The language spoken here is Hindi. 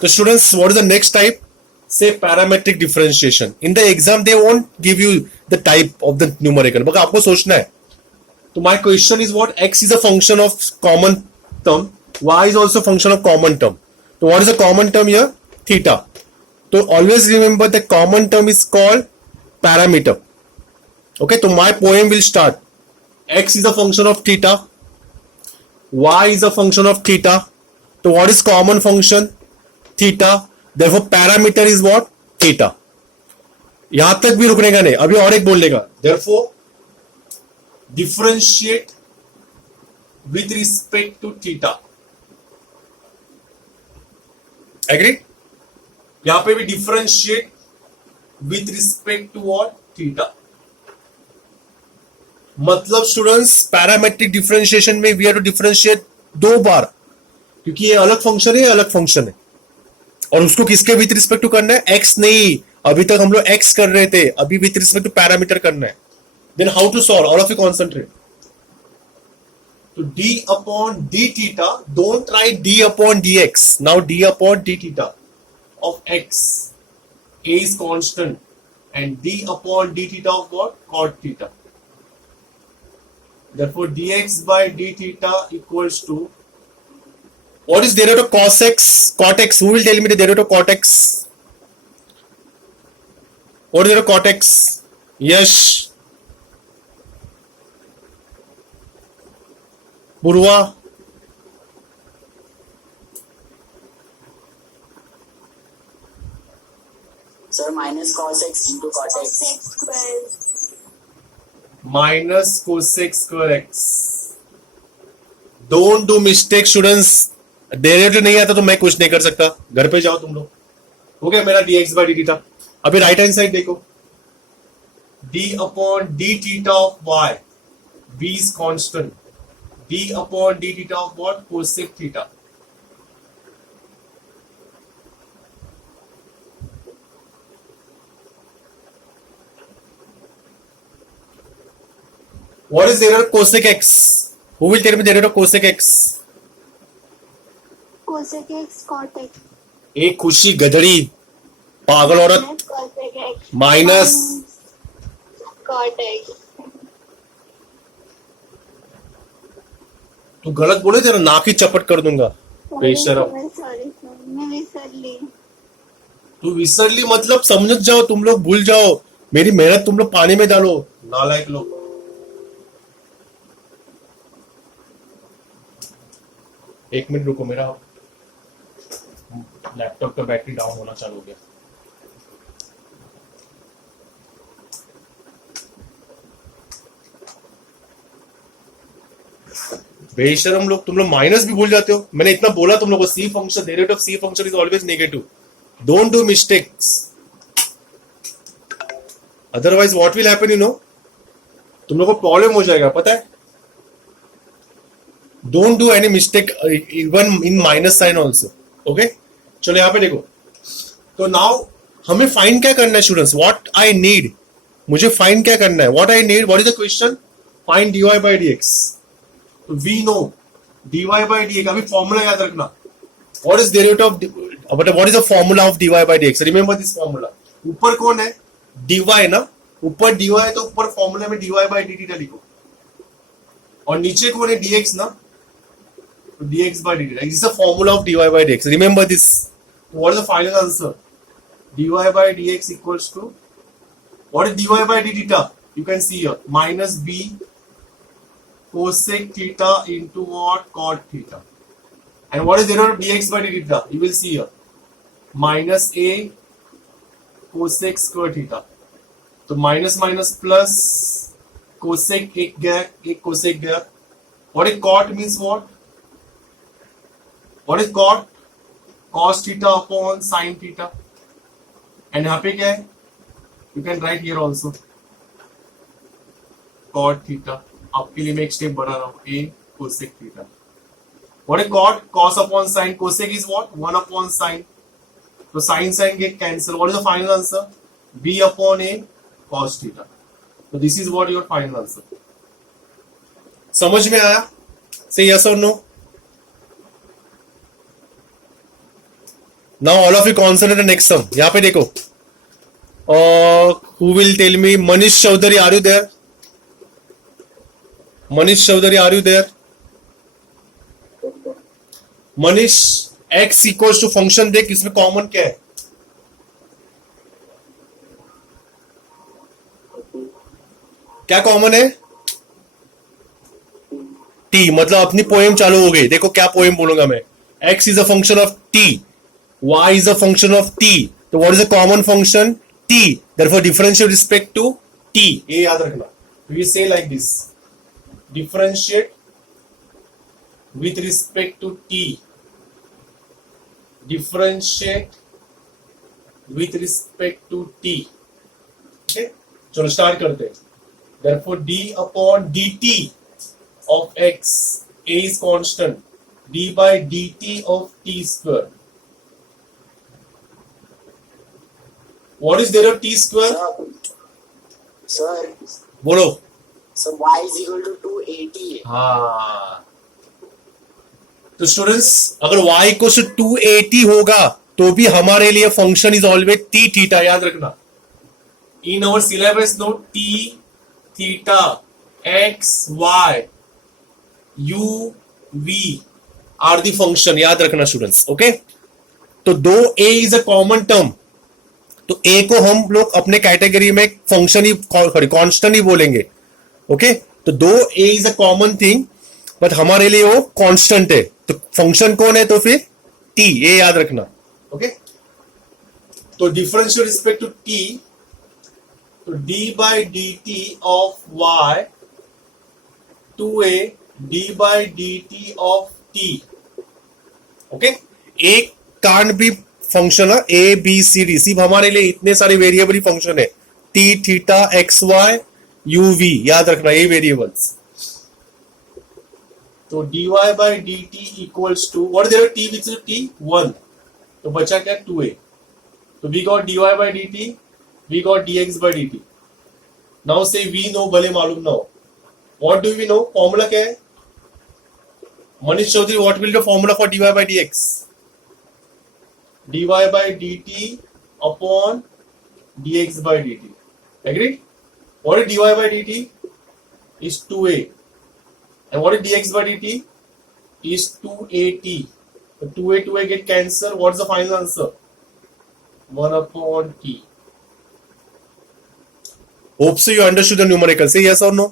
So students, what is the next type? Say parametric differentiation. In the exam they won't give you the type of the numerical. बघा आपको सोचना है. So my question is what? X is a function of common term. Y is also a function of common term. So what is the common term here? Theta. So always remember the common term is called parameter. Okay, so my poem will start. X is a function of theta. Y is a function of theta. So what is common function? Theta. Therefore parameter is what? Theta. यहां तक भी रुकने का नहीं, अभी और एक बोल लेगा. Therefore differentiate with respect to theta. Agree? यहां पे भी differentiate with respect to what? Theta. मतलब स्टूडेंट्स पैरामेट्रिक डिफरेंशिएशन में वी हैव टू डिफरेंशिएट दो बार, क्योंकि ये अलग फंक्शन है, अलग फंक्शन है, और उसको किसके विथ रिस्पेक्ट टू करना है? एक्स नहीं, अभी तक हम लोग एक्स कर रहे थे, अभी विथ रिस्पेक्ट टू पैरामीटर करना है. Then how to solve? All of you concentrate. तो D upon D theta, don't write D upon D X. Now D upon D theta of X, A is constant, and D upon D theta of what? Cot theta. Therefore, dx by d theta equals to what is derivative of cos x, cot x? Who will tell me the derivative of cot x? What is derivative of cot x? Yes. Purva. Sir, minus cos x into cot x. Minus cosec square x. Don't do mistake students. Derivative नहीं आता तो मैं कुछ नहीं कर सकता. घर पे जाओ तुम लोग. हो गया मेरा dx by d थीटा. अभी राइट हैंड साइड देखो. d upon d theta of y, b is constant. d upon d theta of what? Cosec theta. What is the derivative of cosec x? Who will tell me the derivative of cosec x? Cosec x cot x. एक खुशी गधड़ी पागल औरत. Cosec x minus cot x. तू गलत बोले तेरा नाक ही चपट कर दूंगा. बेशरम. Sorry, मैं विसर ली. तू विसरली मतलब समझ जाओ, तुम लोग भूल जाओ. मेरी मेहनत तुम लोग पानी में डालो, नालायक लोग. एक मिनट रुको, मेरा लैपटॉप का बैटरी डाउन होना चालू हो गया. बेशरम लोग, तुम लोग माइनस भी भूल जाते हो. मैंने इतना बोला तुम लोग को, C function, derivative of C function is always negative. Don't do mistakes, otherwise what will happen, you know, तुम लोग को प्रॉब्लम हो जाएगा, पता है. Don't do any mistake even in minus sign also. Okay? चलो यहाँ पे देखो. तो now हमें find क्या करना है स्टूडेंट्स? What I need, मुझे find क्या करना है? What I need, what is the question? Find dy by dx. तो we know dy by dx. अभी formula याद रखना. What is derivative of, what is the formula of dy by dx? Remember this formula. ऊपर कौन है? dy ना. ऊपर dy है तो ऊपर formula में dy by dt लिखो. और नीचे कौन है? dx ना. dx by dt. This is the formula of dy by dx. Remember this. What is the final answer? dy by dx equals to, what is dy by d theta? You can see here, minus b cosec theta into what? Cot theta. And what is the derivative of dx by d theta? You will see here, minus a cosec square theta. So minus minus plus, cosec एक गया, एक cosec गया. What is cot means what? What is cot? Cos theta upon sin theta. And यहाँ पे क्या है? You can write here also. Cot theta. आपके लिए मैं एक स्टेप बढ़ा रहा हूँ. A cosec theta. What is cot? Cos upon sin. Cosec is what? 1 upon sin. So sin get cancelled. What is the final answer? B upon A cos theta. So this is what your final answer. समझ में आया? Say yes or no. Now all of you concentrate the next sum. यहाँ पे देखो. Who will tell me? Manish Chaudhary, are you there? Manish Chaudhary, are you there? Manish, x equals to function देख इसमें कॉमन क्या है? क्या कॉमन है? t. मतलब अपनी पोएम चालू हो गई. देखो क्या पोएम बोलूंगा मैं. x is a function of t, y is a function of t. तो what is a common function? t. Therefore differentiate with respect to t. ये याद रखना. We say like this. Differentiate with respect to t. Differentiate with respect to t. Okay? चलो स्टार्ट करते हैं. Therefore d upon dt of x, a is constant. d by dt of t square. What is there of t square? Sir, बोलो. so y is equal to 280. हाँ. तो स्टूडेंट्स अगर y इक्वल टू 280 होगा तो भी हमारे लिए function is always t theta. याद रखना. In our syllabus no t theta x y u v are the function. याद रखना स्टूडेंट्स. ओके. तो दो a is a common term तो a को हम लोग अपने कैटेगरी में फंक्शन ही कांस्टेंट ही बोलेंगे. ओके. तो दो a is a common thing but हमारे लिए वो कांस्टेंट है. तो फंक्शन कौन है? तो फिर t. ये याद रखना. ओके. तो डिफरेंशियल रिस्पेक्ट टू t. तो d by d T of y 2a d by d T of t. Okay. एक कांट भी फंक्शन है ए बी सी डी. सिर्फ हमारे लिए इतने सारे वेरिएबल फंक्शन है. T theta x y u v. याद रखना ये वेरिएबल्स. तो d y by d t equals to what there t which t 1. तो बचा क्या? 2a. तो we got d y by d t, we got d x by d t. Now say we know भले मालूम ना हो. What do we know? Formula क्या है? Manish Chaudhary, what will the formula for d y by d x? dy by dt upon dx by dt. Agreed? What is dy by dt? Is 2a. And what is dx by dt? Is 2at. So 2a get cancelled. What is the final answer? 1 upon t. Hope so you understood the numerical. Say yes or no.